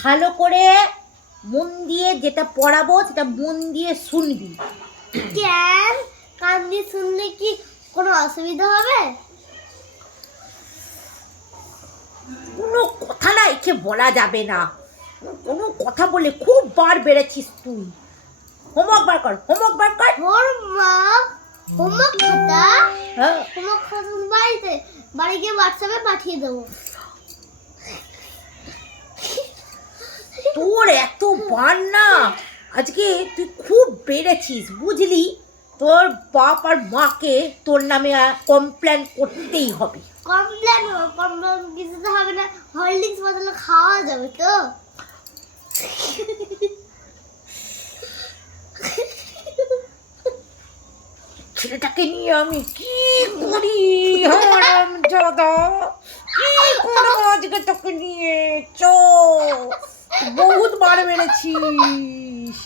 ভালো করে মন দিয়ে যেটা পড়াবো সেটা মন দিয়ে শুনবি। কেন? কান দিয়ে শুনলে কি কোনো অসুবিধা হবে? কোনো কথা না একে বলা যাবে না। কোনো কথা বলে খুব বার বেড়েছিস তুই। হোমওয়ার্ক বার কর হোমওয়ার্ক বার কর। হোমওয়ার্ক? হোমওয়ার্ক খাতা? হ্যাঁ। হোমওয়ার্ক খাতা বাড়িতে বাড়ি গিয়ে হোয়াটসঅ্যাপে পাঠিয়ে দেবো। তোর এত না আজকে তুই খুব বেড়েছিস বুঝলি? তোর বাপ আর মাকে তোর নামে কমপ্লেন করতেই হবে। কমপ্লেন কমপ্লেন কিছু তো হবে না বদলে খাওয়া যাবে তো। ছেলেটাকে নিয়ে আমি কি করি? হারাম জাদা কি করব আজকে তোকে নিয়ে? চ বহুত বার মেরেছিস